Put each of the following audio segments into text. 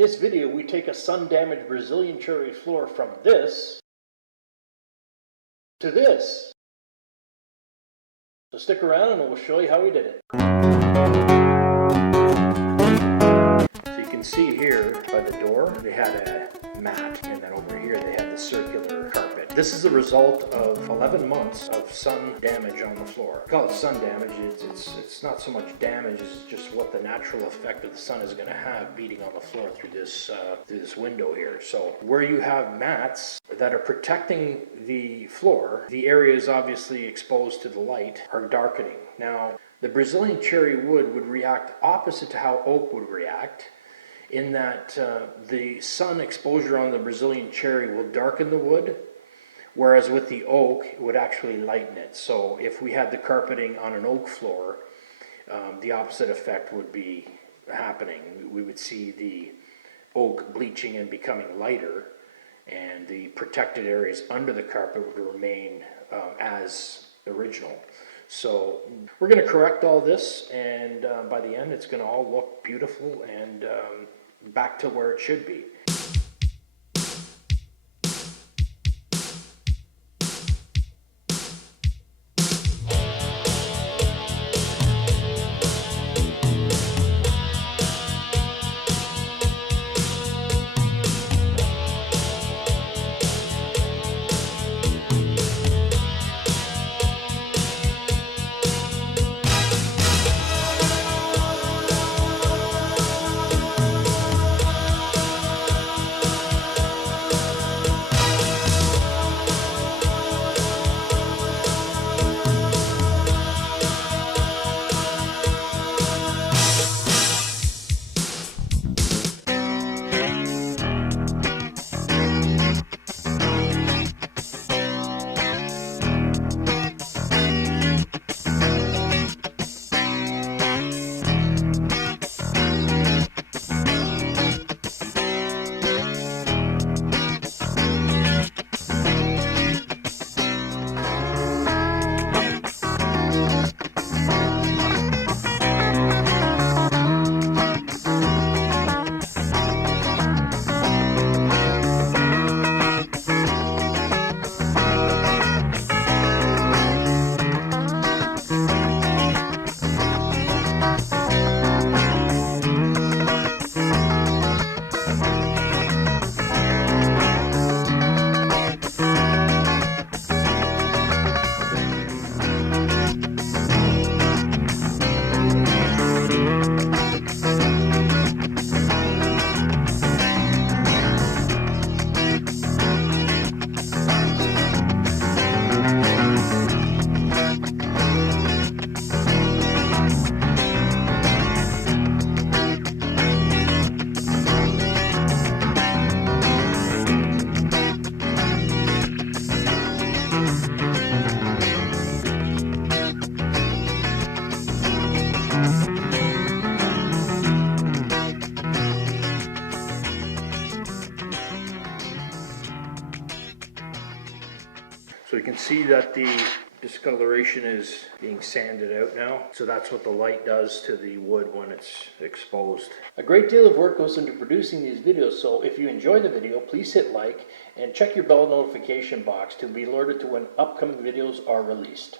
this video, we take a sun-damaged Brazilian cherry floor from this to this. So stick around and we'll show you how we did it. So you can see here by the door, they had a mat, and then over here they had the circular carpet. This is the result of 11 months of sun damage on the floor. We call it sun damage. It's not so much damage, it's just what the natural effect of the sun is going to have beating on the floor through this window here. So where you have mats that are protecting the floor, the areas obviously exposed to the light are darkening. Now, the Brazilian cherry wood would react opposite to how oak would react, in that the sun exposure on the Brazilian cherry will darken the wood, whereas with the oak, it would actually lighten it. So if we had the carpeting on an oak floor, the opposite effect would be happening. We would see the oak bleaching and becoming lighter, and the protected areas under the carpet would remain as original. So we're going to correct all this, and by the end it's going to all look beautiful and back to where it should be. So you can see that the discoloration is being sanded out now. So that's what the light does to the wood when it's exposed. A great deal of work goes into producing these videos, so if you enjoy the video, please hit like and check your bell notification box to be alerted to when upcoming videos are released.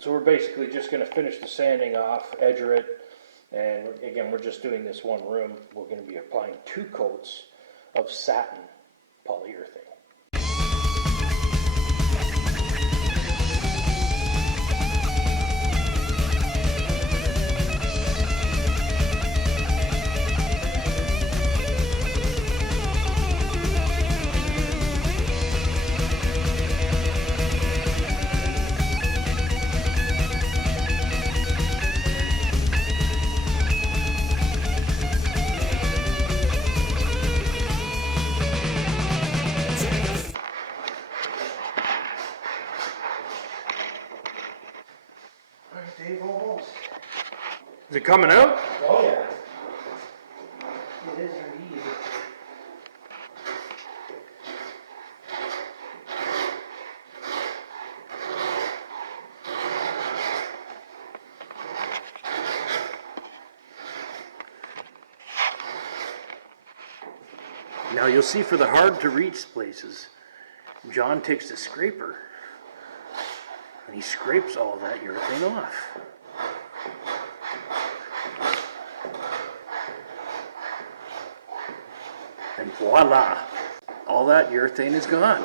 So we're basically just going to finish the sanding off, edger it, and again, we're just doing this one room. We're going to be applying 2 coats of satin polyurethane. Is it coming out? Oh yeah. It is indeed. Now you'll see for the hard to reach places, John takes the scraper and he scrapes all that urethane off. And voila, all that urethane is gone.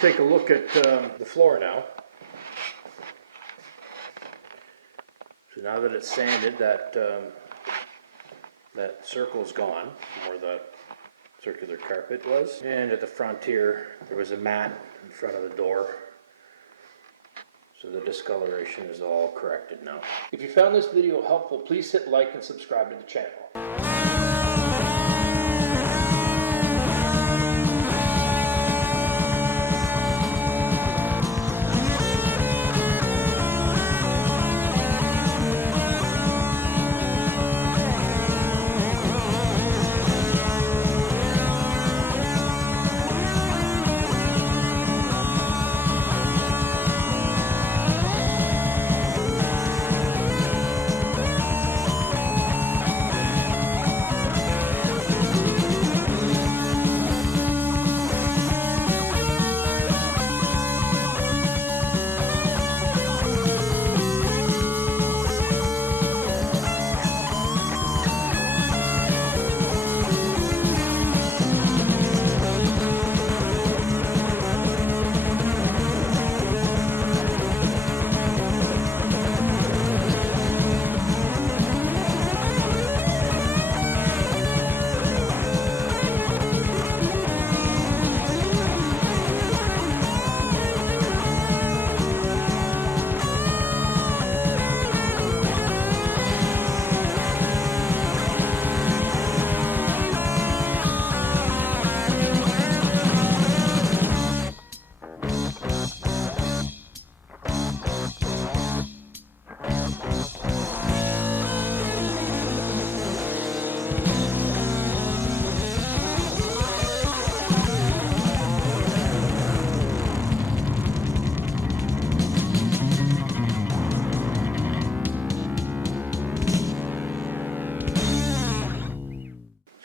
Take a look at the floor now. So now that it's sanded, that circle's gone where the circular carpet was. And at the front here, there was a mat in front of the door. So the discoloration is all corrected now. If you found this video helpful, please hit like and subscribe to the channel.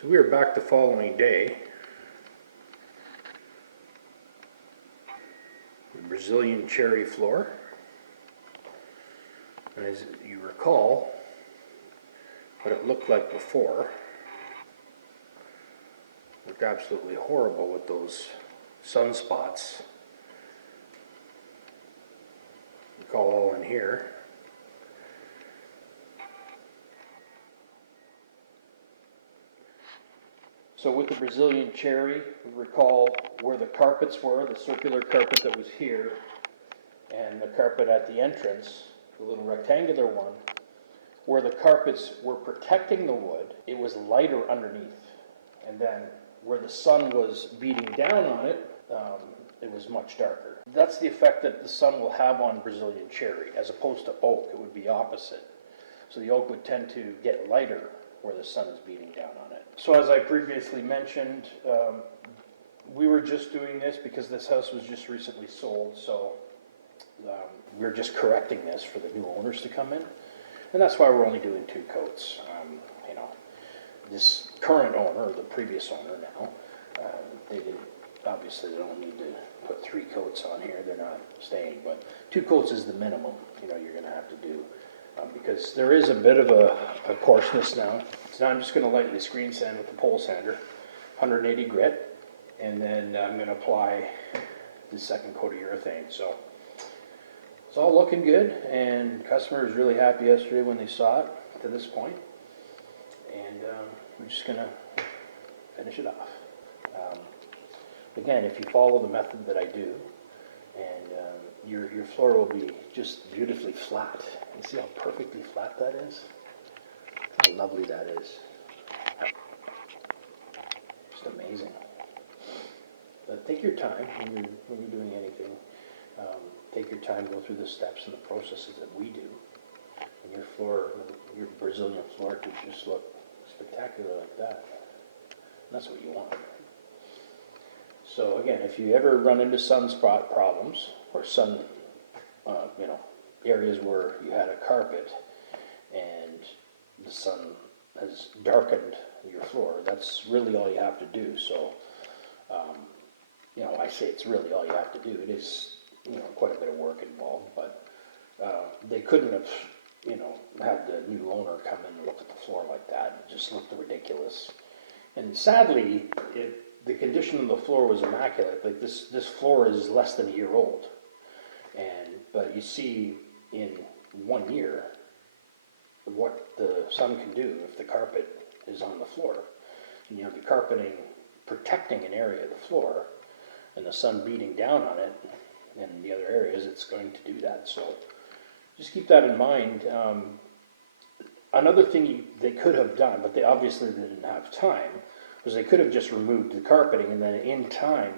We were back the following day. The Brazilian cherry floor. And as you recall, what it looked like before looked absolutely horrible with those sunspots. Recall all in here. So with the Brazilian cherry, we recall where the carpets were, the circular carpet that was here, and the carpet at the entrance, the little rectangular one, where the carpets were protecting the wood, it was lighter underneath. And then where the sun was beating down on it, it was much darker. That's the effect that the sun will have on Brazilian cherry. As opposed to oak, it would be opposite. So the oak would tend to get lighter where the sun is beating down on it. So as I previously mentioned, we were just doing this because this house was just recently sold, so we're just correcting this for the new owners to come in. And that's why we're only doing 2 coats. This current owner, or the previous owner now, they didn't, obviously they don't need to put 3 coats on here, they're not staying, but 2 coats is the minimum, you're gonna have to do. Because there is a bit of a coarseness now. So now I'm just gonna lightly screen sand with the pole sander, 180 grit, and then I'm gonna apply the second coat of urethane. So it's all looking good, and customer was really happy yesterday when they saw it to this point. And we're just gonna finish it off. Again, if you follow the method that I do, and your floor will be just beautifully flat. You see how perfectly flat that is? How lovely that is. Just amazing. But take your time when you're doing anything. Take your time, go through the steps and the processes that we do. And your floor, your Brazilian floor could just look spectacular like that. And that's what you want. So again, if you ever run into sunspot problems or sun, areas where you had a carpet and the sun has darkened your floor, that's really all you have to do. So, I say it's really all you have to do. It is, quite a bit of work involved, but they couldn't have, had the new owner come in and look at the floor like that. It just looked ridiculous. And sadly, the condition of the floor was immaculate. Like this floor is less than a year old. But you see in 1 year what the sun can do if the carpet is on the floor. And you have the carpeting protecting an area of the floor, and the sun beating down on it, and the other areas, it's going to do that. So just keep that in mind. Another thing they could have done, but they obviously didn't have time, was they could have just removed the carpeting, and then in time,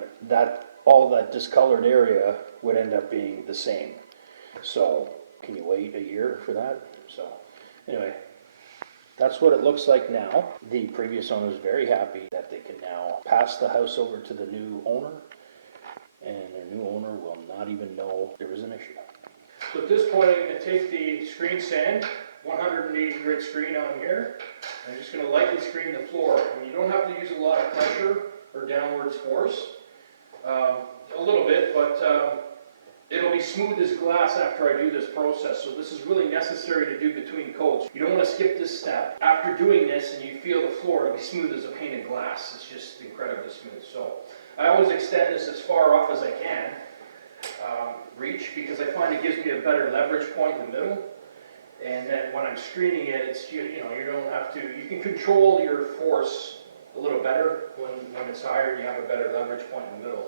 all that discolored area would end up being the same. So can you wait a year for that? So anyway, that's what it looks like now. The previous owner is very happy that they can now pass the house over to the new owner, and their new owner will not even know there was an issue. So at this point, I'm going to take the screen sand, 180 grit screen on here. I'm just going to lightly screen the floor. And you don't have to use a lot of pressure or downwards force. A little bit, but it'll be smooth as glass after I do this process. So this is really necessary to do between coats. You don't want to skip this step. After doing this and you feel the floor, it'll be smooth as a painted glass. It's just incredibly smooth. So I always extend this as far off as I can, reach, because I find it gives me a better leverage point in the middle. And then when I'm screening it, it's, you don't have to, you can control your force a little better when it's higher, you have a better leverage point in the middle.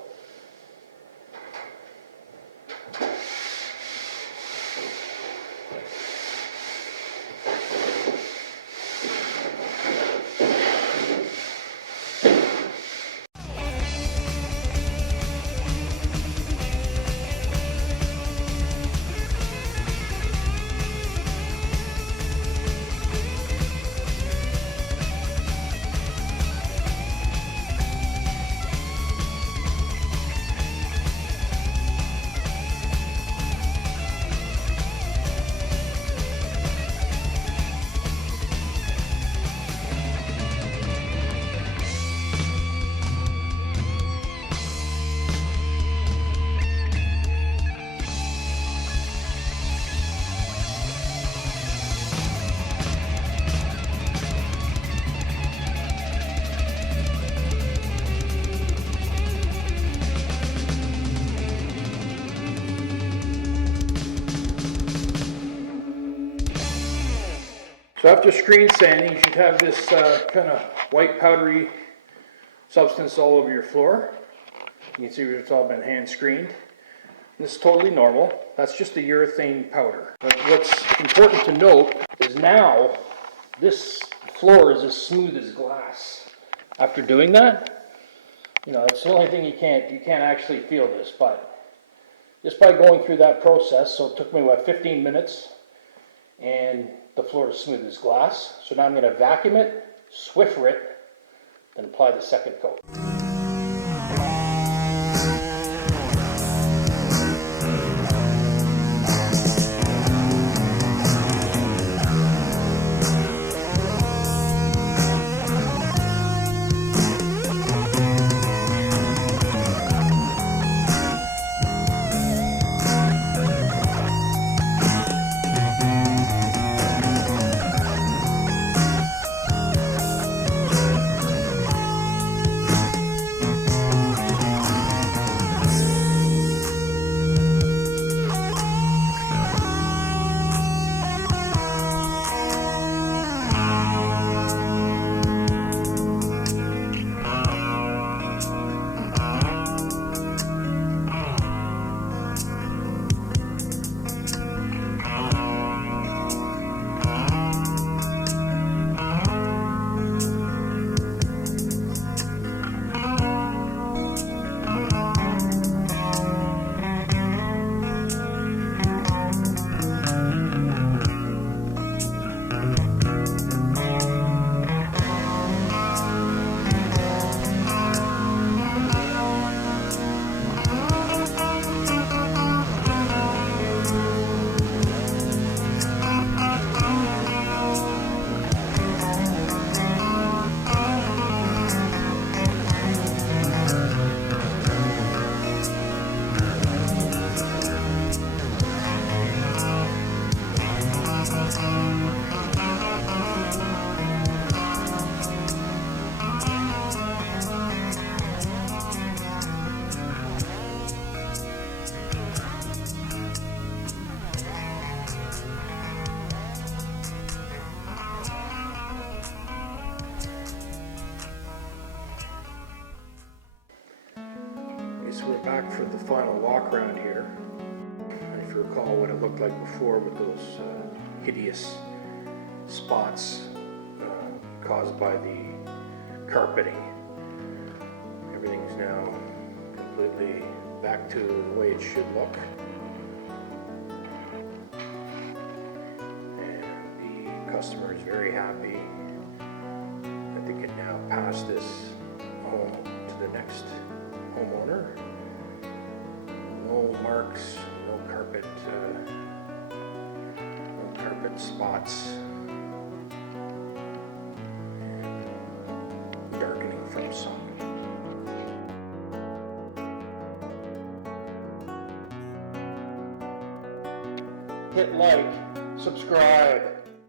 So after screen sanding, you should have this kind of white powdery substance all over your floor. You can see it's all been hand screened. This is totally normal. That's just a urethane powder. But what's important to note is now this floor is as smooth as glass. After doing that, You know, it's the only thing you can't actually feel this, but just by going through that process, so it took me, what, 15 minutes, and the floor is smooth as glass. So now I'm going to vacuum it, Swiffer it, then apply the second coat. So we're back for the final walk around here. And if you recall what it looked like before with those hideous spots caused by the carpeting, everything's now completely back to the way it should look. And the customer is very happy that they can now pass this home to the next homeowner. No marks, no carpet spots, and darkening from sun. Hit like, subscribe.